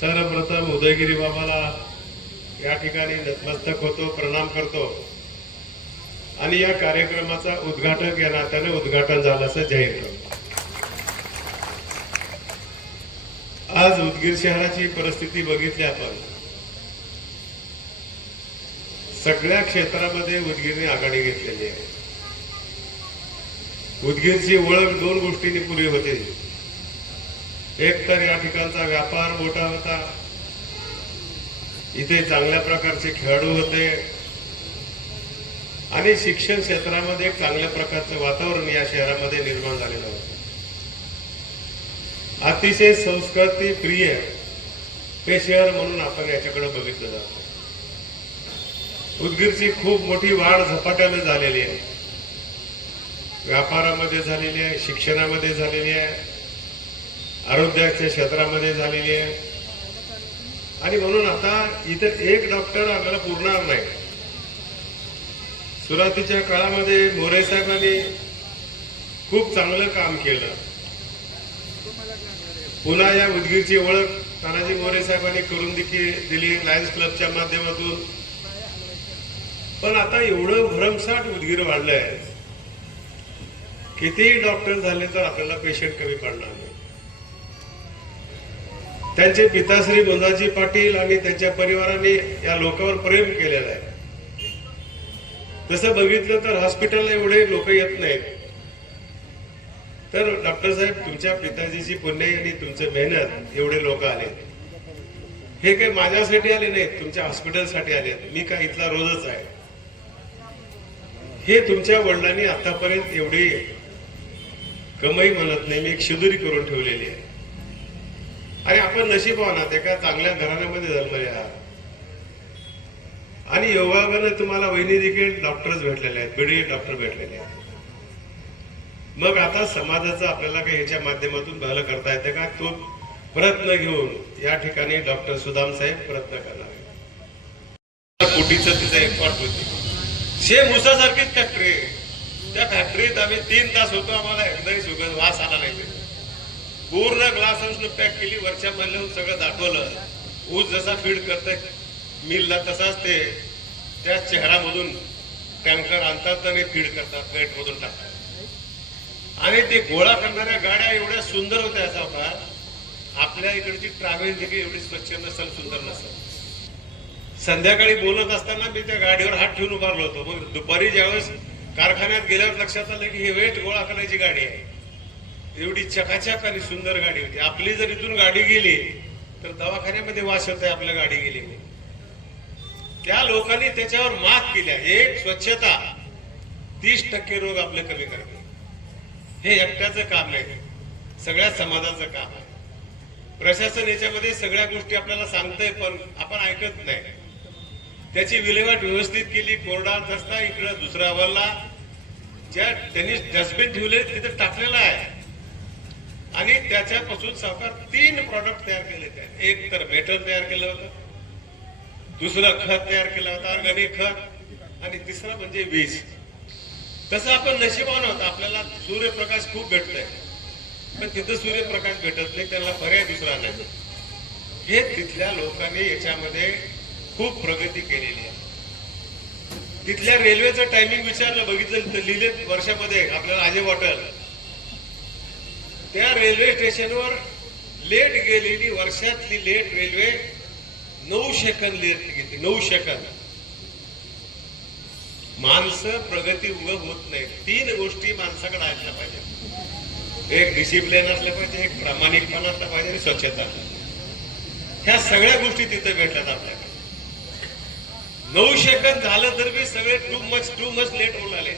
सर्वप्रथम उदयगिरी बाबाला या ठिकाणी नतमस्तक होतो प्रणाम करतो. आणि या कार्यक्रमाचा उद्घाटक या नात्याने उद्घाटन झालं असं जाहीर करतो आज उदगीर शहराची परिस्थिती बघितली आपण. सगळ्या क्षेत्रामध्ये उदगीरने आघाडी घेतलेली आहे. उदगीरची ओळख दोन गोष्टींनी पूर्वी होते. एक तर या ठिकाणचा व्यापार मोठा होता. इथे चांगल्या प्रकारचे खेळाडू होते. आणि शिक्षण क्षेत्रामध्ये एक चांगल्या प्रकारचं वातावरण या शहरामध्ये निर्माण झालेलं होतं. अतिशय संस्कृती प्रिय हे शहर म्हणून आपण याच्याकडे बघितलं जातं. उदगीरची खूप मोठी वाढ झपाट्याने झालेली आहे. व्यापारामध्ये झालेली आहे शिक्षणामध्ये झालेली आहे. आरोग्याच्या क्षेत्रामध्ये झालेली आहे. आणि म्हणून आता इथं एक डॉक्टर आम्हाला पुरणार नाही. सुरुवातीच्या काळामध्ये मोरे साहेबांनी खूप चांगलं काम केलं. पुन्हा या उदगीरची ओळख तानाजी मोरे साहेबांनी करून देखील दिली लायन्स क्लबच्या माध्यमातून. पण आता एवढं भरमसाठ उदगीर वाढलंय. कितीही डॉक्टर झाले तर आपल्याला पेशंट कमी पडणार नाही. त्यांचे पिताश्री गोंदाजी पाटील आणि त्यांच्या परिवाराने या लोकांवर प्रेम केलेलं आहे. तसं बघितलं तर हॉस्पिटलला एवढे लोक येत नाहीत. तर डॉक्टर साहेब तुमच्या पिताजीची पुण्य आणि तुमचं मेहनत एवढे लोक आले हे काही माझ्यासाठी आले नाहीत तुमच्या हॉस्पिटलसाठी आले मी काय इथला रोजच आहे. हे तुमच्या वडिलांनी आतापर्यंत एवढी कमाई म्हणत नाही. मी एक शिदुरी करून ठेवलेली आहे. आणि आपण नशीब आहोत एका चांगल्या घराण्यामध्ये जन्मले आहात आणि योगाने तुम्हाला वहिनी देखील डॉक्टर्स भेटलेले आहेत बीडी डॉक्टर भेटलेले आहेत. मग आता समाजाचं आपल्याला काही ह्याच्या माध्यमातून भलं करता येते का? तो प्रयत्न घेऊन या ठिकाणी डॉक्टर सुदाम साहेब प्रयत्न करणार आहेत. कोटीचं तिचा एक होती. सेम उसासारखीच फॅक्टरी त्या फॅक्टरीत आम्ही तीन तास होतो आम्हाला एकदाही सुगंध वास आला नाही. पूर्ण ग्लास हाऊसनं पॅक केली वरच्या मधलं सगळं दाखवलं. ऊस जसा फीड करते मिलला तसाच ते त्या चेहरामधून टँकर आणतात आणि फीड करतात प्लेट मधून टाकतात. आणि ते गोळा करणाऱ्या गाड्या एवढ्या सुंदर होत्या असा होता. आपल्या इकडची ट्रॅव्हल देखील एवढी स्वच्छ नसेल सुंदर नसेल संध्याकाळी बोलत असताना मी त्या गाडीवर हात ठेवून उभारलो होतो. मग दुपारी ज्यावेळेस कारखान्यात गेल्यावर लक्षात आलं की हे वेट गोळा करायची गाडी आहे. एवढी चकाचक आणि सुंदर गाडी होती. आपली जर इथून गाडी गेली तर दवाखान्यामध्ये वास होत आहे आपल्या गाडी गेली त्या लोकांनी त्याच्यावर मात केल्या एक स्वच्छता तीस टक्के रोग आपले कमी करते. हे एकट्याचं काम नाही. सगळ्या समाजाचं काम आहे. प्रशासन याच्यामध्ये सगळ्या गोष्टी आपल्याला सांगतंय पण आपण ऐकत नाही. त्याची विल्हेवाट व्यवस्थित केली कोरडा रस्ता इकडं दुसरा वरला ज्या त्यांनी डस्टबिन ठेवले तिथे टाकलेला आहे. आणि त्याच्यापासून सावकार तीन प्रॉडक्ट तयार केले त्याने एक तर मेटल तयार केलं होतं. दुसरं खत तयार केलं होतं ऑर्गॅनिक खत. आणि तिसरं म्हणजे वीज. तसं आपण नशिबान होत आपल्याला सूर्यप्रकाश खूप भेटतोय. पण तिथं सूर्यप्रकाश भेटत नाही त्याला पर्याय दुसरा नाही. हे तिथल्या लोकांनी याच्यामध्ये खूप प्रगती केलेली आहे. तिथल्या रेल्वेचं टायमिंग विचारलं बघितलं तर लिहिले वर्षामध्ये आपल्याला अजय वॉटर त्या रेल्वे स्टेशनवर लेट गेलेली वर्षातली लेट रेल्वे नऊ सेकंद लेट गेली नऊ सेकंद माणसं प्रगती उभं होत नाही. तीन गोष्टी माणसाकडे असल्या पाहिजे एक डिसिप्लिन असलं पाहिजे एक प्रामाणिकपणा असला पाहिजे आणि स्वच्छता. ह्या सगळ्या गोष्टी तिथे भेटल्यात आपल्याकडे. नऊ सेकंद झालं तर बी सगळे too much too much late होऊन आले